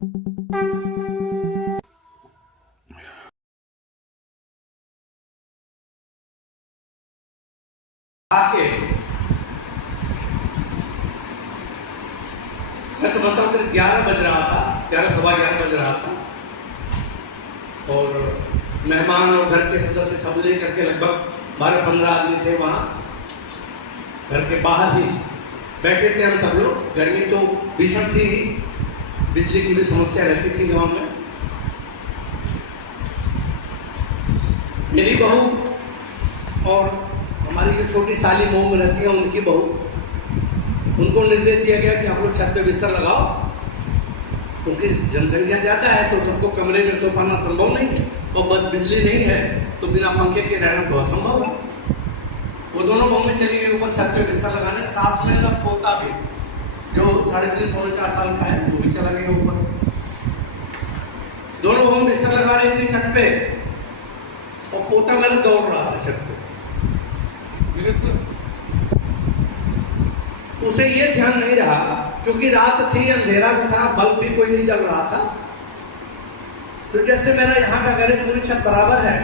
आके मैं समझता हूँ 11 बज रहा था, 11 सवा 11 बज रहा था और मेहमान और घर के सदस्य सब लेकर के लगभग 12-15 आदमी थे वहाँ घर के बाहर ही बैठे थे हम सब लोग। गर्मी तो भीषण थी, बिजली की भी समस्या रहती थी गाँव में। मेरी बहू और हमारी जो छोटी साली मोह में रहती है उनकी बहू, उनको निर्देश दिया गया कि आप लोग छत पे बिस्तर लगाओ, क्योंकि जनसंख्या ज़्यादा है तो सबको कमरे में सो पाना संभव नहीं है और बस बिजली नहीं है तो बिना पंखे के रहना बहुत संभव है। वो दोनों बहू में चली गई ऊपर छत पे बिस्तर लगाने, साथ में ना पोता भी जो 3.5-4 साल का है वो भी चला गया ऊपर। दोनों बहू बिस्तर लगा रही थी छत पे और पोता मेरा दौड़ रहा था छत पे। उसे ये ध्यान नहीं रहा क्योंकि रात थी, अंधेरा भी था, बल्ब भी कोई नहीं जल रहा था। तो जैसे मेरा यहाँ का घर पूरी छत बराबर है,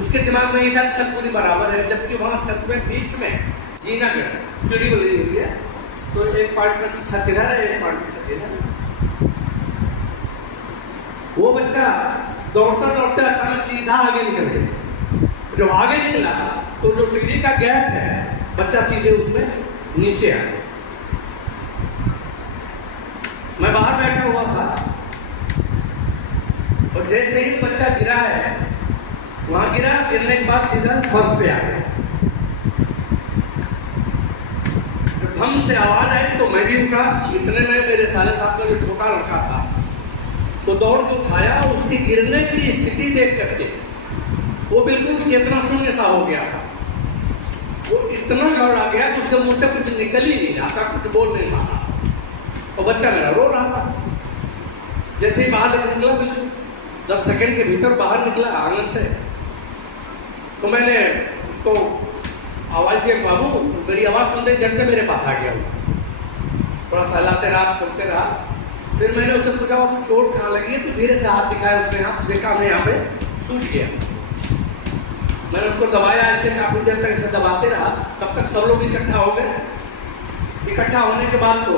उसके दिमाग में ये था छत पूरी बराबर है, जबकि वहाँ छत में बीच में जीना गया सीढ़ी बनी हुई है, तो एक पार्ट में छत इधर है, एक पार्ट में छत इधर है। वो बच्चा दौड़ता दौड़ता अचानक सीधा आगे निकल गया। जब आगे निकला तो जो सीढ़ी का गैप है, बच्चा सीधे उसमें नीचे आ गया। मैं बाहर बैठा हुआ था और जैसे ही बच्चा गिरा है, वहां गिरने के बाद सीधा फर्श पे आ गया। धम से आवाज आई तो मैं भी उठा। इतने में मेरे साले साहब का जो छोटा लड़का था तो दौड़ के उठाया। उसकी गिरने की स्थिति देख करके वो बिल्कुल चेतना शून्य सा हो गया था। वो इतना घबरा गया कि उसके मुंह से कुछ निकल ही नहीं रहा था, कुछ बोल नहीं पा रहा और बच्चा मेरा रो रहा था। जैसे ही बाहर निकला, बिल्कुल 10 सेकंड के भीतर बाहर निकला आंगन से, तो मैंने उसको आवाज दिया, बाबू। तो मेरी आवाज़ सुनते झट से मेरे पास आ गया। थोड़ा सहलाते रहा, सुनते रहा। फिर मैंने उससे पूछा चोट कहाँ लगी है, तो धीरे से हाथ दिखाया उसने। हाथ देखा मैं यहाँ पे सूझ गया। मैंने उसको दबाया, ऐसे काफी देर तक इसे दबाते रहा। तब तक सब लोग इकट्ठा हो गए। इकट्ठा होने के बाद तो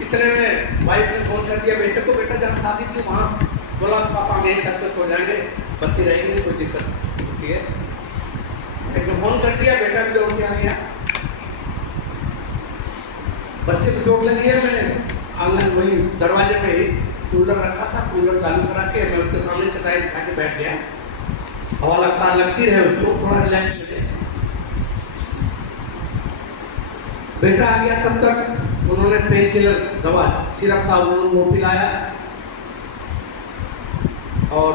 इतने में वाइफ ने फोन कर दिया बेटे को, बेटा जहाँ शादी थी वहाँ, बोला पापा हम एक छत पे सो जाएंगे, बत्ती रहेगी नहीं, कोई दिक्कत होती है। एक फोन कर दिया, बेटा भी दौड़ के आ गया। बच्चे को चोट लगी है। मैं आंगन वही दरवाजे पे ही कूलर रखा था, कूलर चालू करा के मैं उसके सामने चटाई बिछा के बैठ गया। हवा लगती रहे उसको, थोड़ा रिलैक्स मिले। बेटा आ गया, तब तक उन्होंने पेन किलर दवा सिरप था उन्होंने वो पिलाया और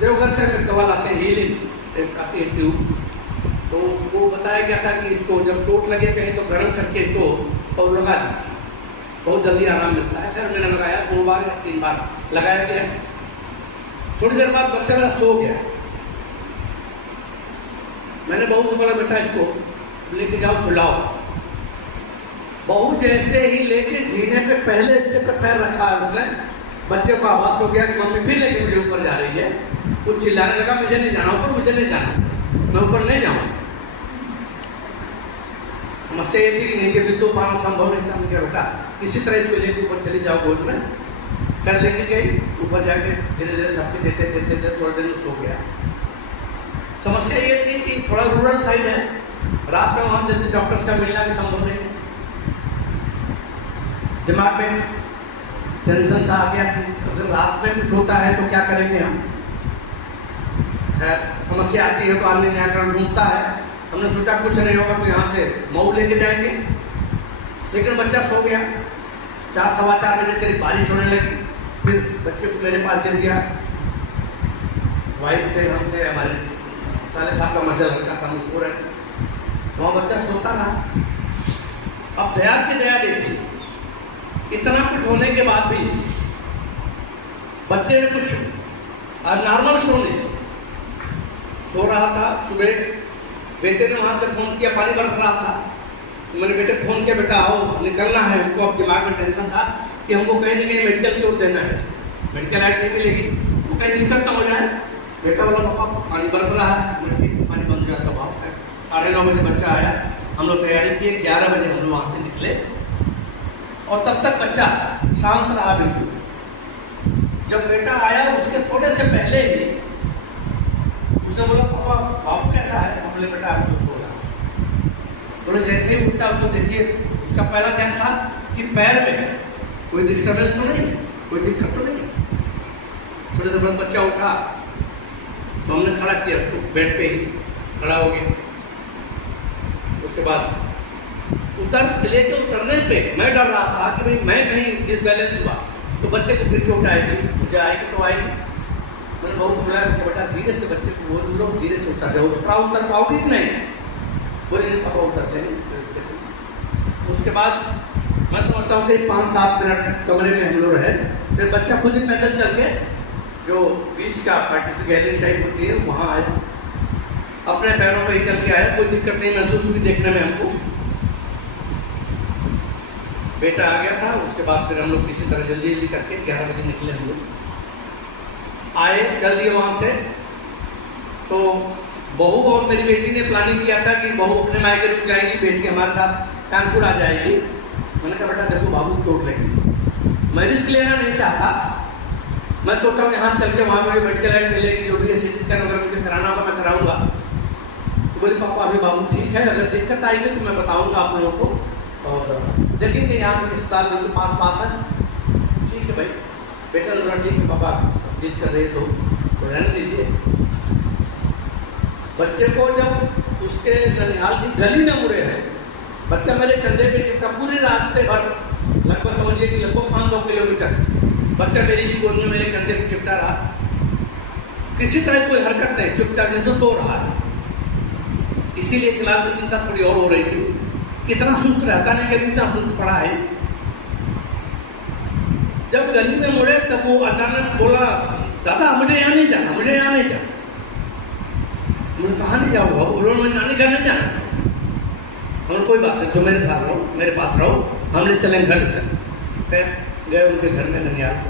देवघर से दवा लाते हैं हीलिंग एक आती है ट्यूब, तो वो बताया गया था कि इसको जब चोट लगे कहीं तो गर्म करके इसको और लगा दीजिए, बहुत जल्दी आराम मिलता है। सर मैंने लगाया 2 बार या 3 बार लगाया गया। थोड़ी देर बाद बच्चा मेरा सो गया। मैंने बहू से बोला बेटा इसको लेके जाओ सुलाओ। बहू जैसे ही लेके जीने पे पहले स्टेप पे पैर रखा है उसने, बच्चे को आवाज हो गया कि मम्मी फिर लेके मुझे ऊपर जा रही है। वो चिल्लाने लगा मुझे नहीं जाना ऊपर, मुझे नहीं जाना, मैं ऊपर नहीं जाऊँगा। समस्या ये थी कि नीचे भी तो पाना संभव नहीं था। मुझे बेटा किसी तरह इसको लेके ऊपर चली जाओ गोद में। कर लेके गई ऊपर, जाके धीरे धीरे थपके देते देते देते थोड़ी देर में सो गया। समस्या ये थी कि थोड़ा रूरल साइड है, रात में वहाँ जैसे डॉक्टर्स का मिलना भी संभव नहीं है। दिमाग में टेंशन सा आ गया कि अगर रात में कुछ होता है तो क्या करेंगे हम। समस्या आती है तो आदमी न्यायकरण ढूंढता है। हमने सोचा कुछ नहीं होगा तो यहाँ से मऊ लेके जाएंगे, लेकिन बच्चा सो गया। 4-4:15 बजे करीब बारिश होने लगी। फिर बच्चे को मेरे पास दे दिया। वाइफ थे, हम थे, हमारे साले साहब का मजा लड़का था, हम सो रहे थे। वहाँ बच्चा सोता रहा। अब दया की दया देखिए, इतना कुछ होने के बाद भी बच्चे ने कुछ नॉर्मल सो रहा था। सुबह बेटे ने वहाँ से फोन किया, पानी बरस रहा था। मैंने बेटे फोन किया, बेटा आओ निकलना है हमको। अब दिमाग में टेंशन था कि हमको कहीं ना कहीं मेडिकल की जोर देना है इसको, मेडिकल एड नहीं मिलेगी तो कहीं दिक्कत ना हो जाए। बेटा बोला पापा पानी बरस रहा है, मैं ठीक पानी बंद हो जाता बाप है। 9:30 बजे बच्चा आया, हम लोग तैयारी किए, 11 बजे हम लोग वहाँ से निकले और तब तक बच्चा शांत रहा बिल्कुल। जब बेटा आया उसके थोड़े से पहले ही उसने बोला पापा बाबू कैसा है? हम बोले बेटा अभी तो सो रहा। बोले जैसे ही उठता उसको देखिए, उसका पहला ध्यान था कि पैर में कोई डिस्टर्बेंस तो नहीं, कोई दिक्कत तो नहीं। थोड़ी देर बाद बच्चा उठा तो हमने खड़ा किया उसको, बेड पे ही खड़ा हो गया। उसके बाद उतरने पे मैं डर रहा था कि भाई मैं कहीं डिसबैलेंस हुआ तो बच्चे को फिर चोट आएगी, मुझे आएगी तो आएगी। मैंने बहुत बोला बेटा धीरे से बच्चे को बोल दो, धीरे से उतर जाओ, थोड़ा उतर पाओगे कि नहीं? बोले नहीं पापा उतरते हैं। उसके बाद मैं समझता हूँ कि 5-7 मिनट कमरे में हम लोग रहे, फिर बच्चा खुद ही पैदल चल के जो बीच का पार्टिसिपेट गैलरी टाइप होती है वहाँ आया, अपने पैरों पर ही चल के आया, कोई दिक्कत नहीं महसूस हुई देखने में हमको। बेटा आ गया था। उसके बाद फिर हम लोग किसी तरह जल्दी जल्दी करके 11 बजे निकले, हम लोग आए, चल दिए वहाँ से। तो बहू और मेरी बेटी ने प्लानिंग किया था कि बहू अपने मायके रुक जाएगी, बेटी हमारे साथ कानपुर आ जाएगी। मैंने कहा बेटा देखो बाबू चोट लगी, मैं रिस्क लेना नहीं चाहता, मैं सोचता हूँ यहाँ चल के वहाँ पर मेडिकल एड मिलेगी, जो भी है CT स्कैन वगैरह मुझे कराना होगा मैं कराऊंगा। तो बोले पापा अभी बाबू ठीक है, अगर दिक्कत आएगी तो मैं बताऊंगा आप लोगों को और देखेंगे यहाँ पर अस्पताल बिल्कुल पास है। ठीक है भाई। बेटा ने बोला ठीक है पापा जिद कर रहे तो रहने दीजिए। बच्चे को जब उसके ननिहाल की गली में मुड़े हैं, बच्चा मेरे कंधे पे चिपका पूरे रास्ते भर, लगभग समझिए कि लगभग 500 किलोमीटर बच्चा मेरी ही गोद में मेरे कंधे पे चिपटा रहा, किसी तरह कोई हरकत नहीं, चुपचाप जैसे सो रहा है। इसीलिए फिलहाल में चिंता थोड़ी और हो रही थी, कितना सुस्त रहता नहीं, कभी इतना सुस्त पड़ा है। जब गली में मुड़े तब वो अचानक बोला दादा मुझे यहाँ नहीं जाना, मुझे यहाँ नहीं जाना। मुझे कहाँ नहीं जाऊँगा? बोलो मैं नानी घर नहीं जाना। और कोई बात नहीं, तो मेरे साथ रहो, मेरे पास रहो, हमने चले घर चले। फिर गए उनके घर में ननिहाल से।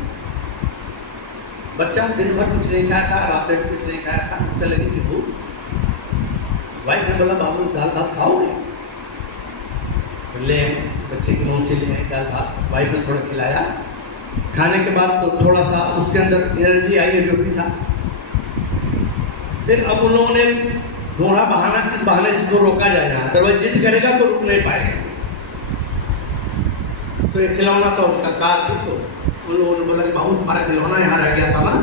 बच्चा दिन भर कुछ नहीं खाया था, रात में भी कुछ नहीं खाया था, उसे लगी थी भूख। वाइफ ने बोला बाबू दाल भात खाओगे? ले आए, बच्चे की मुँह से ले आए दाल भात, वाइफ ने थोड़ा खिलाया। खाने के बाद तो थोड़ा सा उसके अंदर एनर्जी आई है जो भी था। फिर अब उन लोगों ने ढूंढा बहाना, किस बहाने से इसको रोका जाए, अदरवाइज जिद करेगा तो रुक नहीं पाएगा। तो ये खिलौना था उसका, कार थी, तो उन लोगों ने बोला कि बाबू तुम्हारा खिलौना यहाँ रह गया था ना।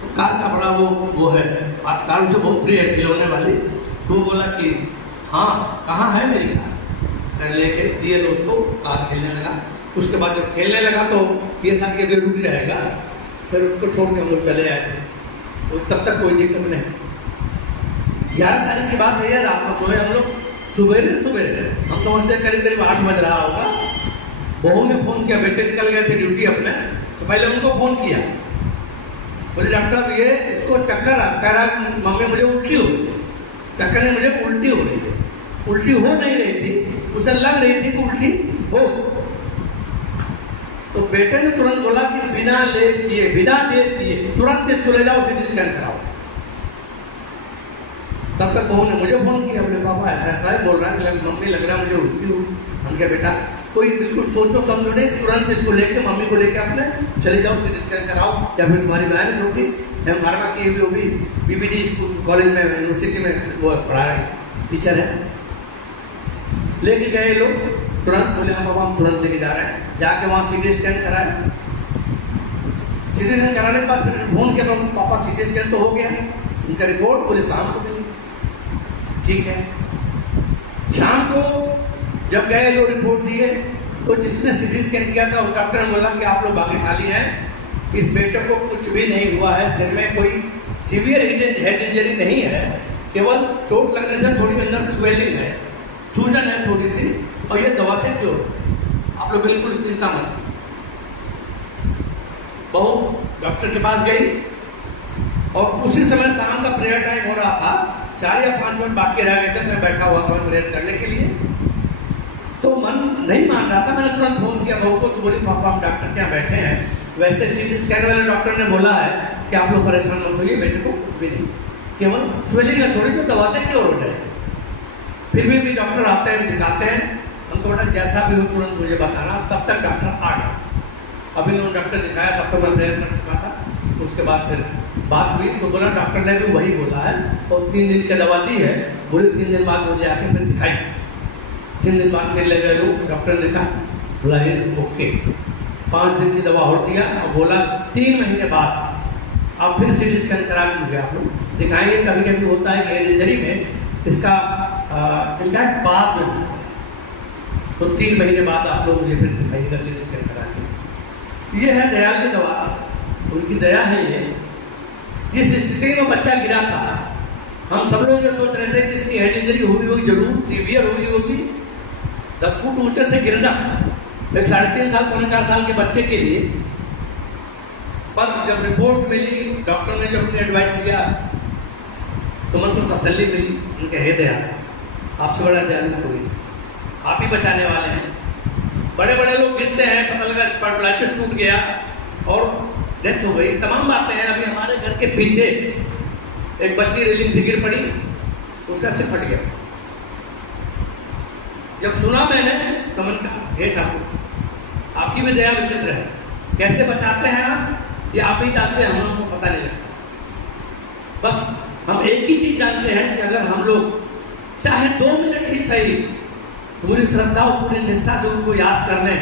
तो कार का बड़ा वो है, कार उसे बहुत प्रिय है खिलौने वाली। तो वो बोला कि हाँ कहाँ है मेरी कार? लेके दिए लो उसको, कार खेलने लगा। उसके बाद जब खेलने लगा तो ये था कि अभी रुक जाएगा, फिर उसको छोड़ के हम लोग चले आए थे। तो तब तक कोई दिक्कत नहीं। 11 तारीख की बात है यार, रात में सोए हम लोग, सुबह हम समझते करीब 8 बज रहा होगा। बहू ने फोन किया, बेटे निकल गए थे ड्यूटी अपने, तो पहले उनको फोन किया, बोले डॉक्टर साहब ये इसको चक्कर कह रहा, मम्मी मुझे उल्टी हो रही है, चक्कर नहीं मुझे उल्टी हो रही है। उल्टी हो नहीं रही थी, उसे लग रही थी कि उल्टी हो। तो बेटे ने तुरंत बोला कि बिना लेट किए, बिना देर किए तुरंत इसको ले जाओ, CT स्कैन कराओ। तब तक बहू ने मुझे फोन किया, बोले पापा ऐसा ऐसा है, बोल रहा है मम्मी लग रहा है मुझे उल्टी हो। हम क्या बेटा कोई बिल्कुल सोचो समझो नहीं, तुरंत इसको लेके मम्मी को लेके अपने चले जाओ, CT स्कैन कराओ। या फिर तुम्हारी बहन है छोटी, हम फार्मा की हुई होगी, BBD स्कूल कॉलेज में यूनिवर्सिटी में वो पढ़ा रहे टीचर है। लेके गए लोग, तुरंत बोले हाँ पापा हम तुरंत लेके जा रहे हैं। जाके वहाँ CT स्कैन कराया। CT स्कैन कराने के बाद फिर फोन किया पापा CT स्कैन तो हो गया, उनका रिपोर्ट बोले शाम को मिली। ठीक है, शाम को जब गए लोग रिपोर्ट दिए तो जिसने CT स्कैन किया था उस डॉक्टर ने बोला कि आप लोग भाग्यशाली हैं, इस बेटे को कुछ भी नहीं हुआ है, सिर में कोई सीवियर हेड इंजरी नहीं है, केवल चोट लगने से थोड़ी अंदर स्वेलिंग है, सूजन है थोड़ी सी, और ये दवा से क्योर, आप लोग बिल्कुल चिंता मत कीजिए। बहू डॉक्टर के पास गई और उसी समय शाम का प्रेयर टाइम हो रहा था, 4 या 5 मिनट बाकी रह गए थे, मैं बैठा हुआ था प्रेयर करने के लिए। तो मन नहीं मान रहा था, मैंने तुरंत फोन किया बहू को, तो बोली पापा हम डॉक्टर के यहाँ बैठे हैं, वैसे सीटी स्कैन वाले डॉक्टर ने बोला है कि आप लोग परेशान मत होइए, बेटे को कुछ भी नहीं, केवल स्वेलिंग है थोड़ी, तो दवा से क्यों हो जाएगी। फिर भी डॉक्टर आते हैं, दिखाते हैं, हमको बेटा जैसा भी हो तुरंत मुझे बताना। तब तक डॉक्टर आ गया। अभी उन्होंने डॉक्टर दिखाया, तब तक मैं प्रेयर कर चुका था। उसके बाद फिर बात हुई तो बोला डॉक्टर ने भी वही बोला है और 3 दिन की दवा दी है, बोले 3 दिन बाद मुझे आके फिर दिखाई। 3 दिन बाद फिर ले गए लोग, डॉक्टर ने देखा, बोला इज ओके। 5 दिन की दवा और दिया और बोला 3 महीने बाद आप फिर सीटी स्कैन करा के मुझे आप लोग दिखाएंगे। कभी कभी होता है कि हेड इंजरी में इसका इम्पैक्ट बाद में दिखता है, तो 3 महीने बाद आप लोग मुझे फिर दिखाइएगा सीटी स्कैन करा के। ये है दयाल की दवा, उनकी दया है ये। जिस स्थिति में बच्चा गिरा था, हम सब लोग ये सोच रहे थे कि इसकी हेड इंजरी हुई होगी, जरूर सीवियर हुई होगी। 10 फुट ऊंचे से गिरना एक 3.5 साल 4 साल के बच्चे के लिए। पर जब रिपोर्ट मिली, डॉक्टर ने जब एडवाइस दिया तो मन को तसल्ली मिली। उनके हे दया, आपसे बड़ा दयालु कोई, आप ही बचाने वाले हैं। बड़े बड़े लोग गिरते हैं, पता लगा स्पॉन्डिलाइटिस टूट गया और डेथ हो गई, तमाम बातें हैं। अभी हमारे घर के पीछे एक बच्ची रेलिंग से गिर पड़ी, उसका सिर फट गया। जब सुना मैंने तो मैंने कहा हे ठाकुर, आपकी भी दया विचित्र है, कैसे बचाते हैं आप, ये आप ही जानते हैं, हम लोगों को पता नहीं लगता। बस हम एक ही चीज जानते हैं कि अगर हम लोग चाहे 2 मिनट ही सही पूरी श्रद्धा और पूरी निष्ठा से उनको याद कर लें,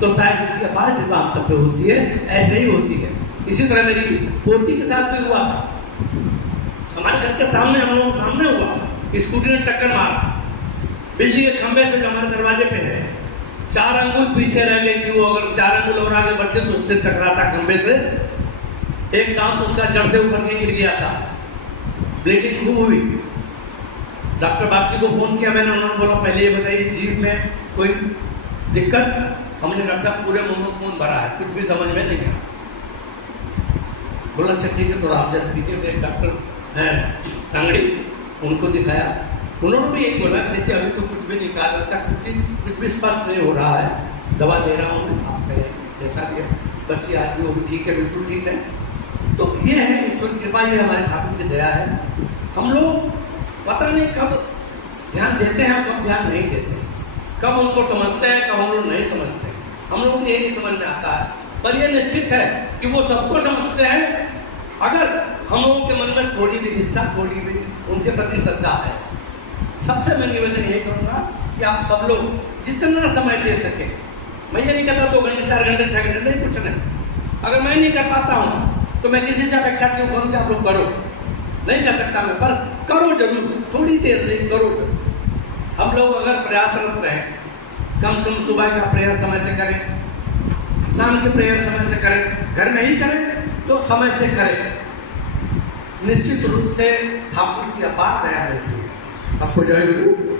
तो शायद उनकी अपार कृपा हम सब पे होती है। ऐसे ही होती है। इसी तरह मेरी पोती के साथ भी हुआ था। हमारे घर के सामने, हम लोगों के सामने हुआ, स्कूटी ने टक्कर मारा बिजली के खंभे से जो हमारे दरवाजे पे है। 4 अंगुल पीछे रह गई थी वो, अगर 4 अंगुल और आगे बढ़ते तो उससे टकराता खंभे से। एक दांत उसका जड़ से उखड़ के गिर गया था, ब्लीडिंग खूब हुई। डॉक्टर बागची को फोन किया मैंने, उन्होंने बोला पहले ये बताइए जीभ में कोई दिक्कत। हमने डॉक्टर साहब पूरे मुंह में खून भरा है, कुछ भी समझ में नहीं आया। बोला अच्छा ठीक है, तो आप जब पीछे एक डॉक्टर हैं कांगड़ी, उनको दिखाया। उन्होंने भी यही बोला कि देखिए अभी तो कुछ भी नहीं कहा जाता, कुछ भी स्पष्ट नहीं हो रहा है, दवा दे रहा हूँ मैं, आप करें जैसा भी है। बच्ची आज भी वो भी ठीक है, बिल्कुल ठीक है। तो ये है ईश्वर कृपा, ये हमारे ठाकुर की दया है। हम लोग पता नहीं कब ध्यान देते हैं, कब ध्यान नहीं देते, कब उनको समझते हैं, कब हम लोग नहीं समझते। हम लोग को ये नहीं समझ में आता है, पर यह निश्चित है कि वो सबको समझते हैं, अगर हम लोगों के मन में थोड़ी भी निष्ठा, थोड़ी भी उनके प्रति श्रद्धा है। सबसे मैं निवेदन यही करूँगा कि आप सब लोग जितना समय दे सके, मैं ये नहीं कहता 2 घंटे 4 घंटे 6 घंटे नहीं, कुछ नहीं। अगर मैं नहीं कर पाता हूँ तो मैं किसी से अपेक्षा क्यों करूँ कि आप लोग करो, नहीं कर सकता मैं, पर करो जरूर, थोड़ी देर से करो जरूर। हम लोग अगर प्रयासरत रहें, कम से कम सुबह का प्रेयर समय से करें, शाम के प्रेयर समय से करें, घर में ही करें तो समय से करें, निश्चित रूप से ठाकुर की अपार दया रहती है। आपको जय गुरु।